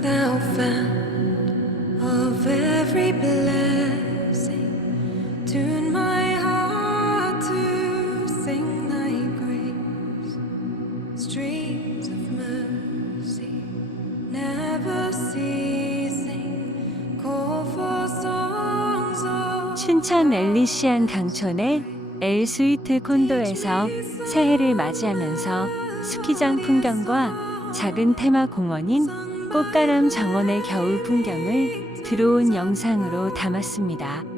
thou fount of every blessing, tune my heart to sing thy grace. Streams of mercy, never ceasing, call for songs of 춘천 앨리시안 강촌의 엘 스위트 콘도에서 새해를 맞이하면서 스키장 풍경과 작은 테마 공원인 꽃가람 정원의 겨울 풍경을 들어온 영상으로 담았습니다.